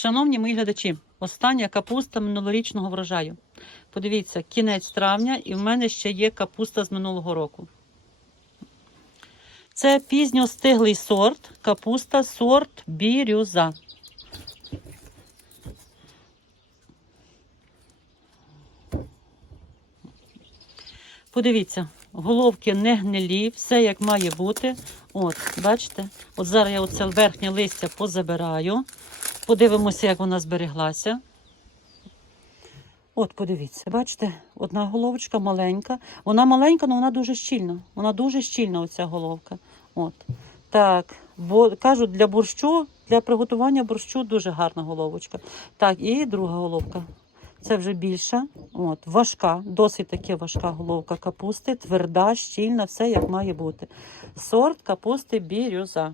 Шановні мої глядачі, остання капуста минулорічного врожаю. Подивіться, кінець травня, і в мене ще є капуста з минулого року. Це пізньостиглий сорт, капуста сорт бірюза. Подивіться, головки не гнилі, все як має бути. От, бачите? От зараз я оце верхнє листя позабираю. Подивимося, як вона збереглася. От, подивіться, бачите, одна головочка маленька. Вона маленька, але вона дуже щільна. Вона дуже щільна, оця головка. От. Так, бо кажуть, для борщу, для приготування борщу дуже гарна головочка. Так, і друга головка. Це вже більша. От, важка, досить таки важка головка капусти, тверда, щільна, все як має бути. Сорт капусти бірюза.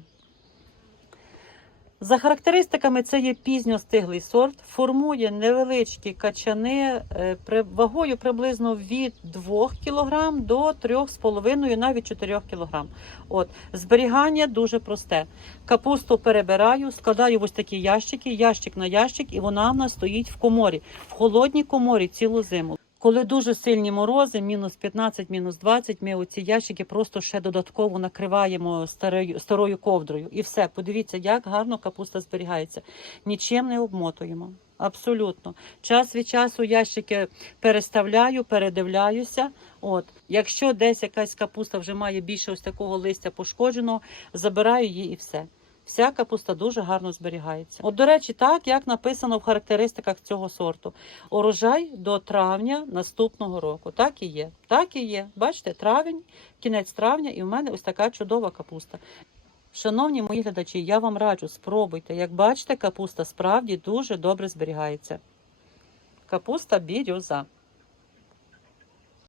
За характеристиками, це є пізньостиглий сорт, формує невеличкі качани е, вагою приблизно від 2 кг до 3,5, навіть 4 кг. От зберігання дуже просте. Капусту перебираю, складаю ось такі ящики, ящик на ящик, і вона в нас стоїть в коморі, в холодній коморі цілу зиму. Коли дуже сильні морози, мінус 15, мінус 20, ми оці ящики просто ще додатково накриваємо старою, старою ковдрою. І все, подивіться, як гарно капуста зберігається. Нічим не обмотуємо. Абсолютно. Час від часу ящики переставляю, передивляюся. От, якщо десь якась капуста вже має більше ось такого листя пошкодженого, забираю її і все. Вся капуста дуже гарно зберігається. От, до речі, так як написано в характеристиках цього сорту. Урожай до травня наступного року. Так і є. Так і є. Бачите, травень, кінець травня, і в мене ось така чудова капуста. Шановні мої глядачі, я вам раджу, спробуйте. Як бачите, капуста справді дуже добре зберігається. Капуста бірюза.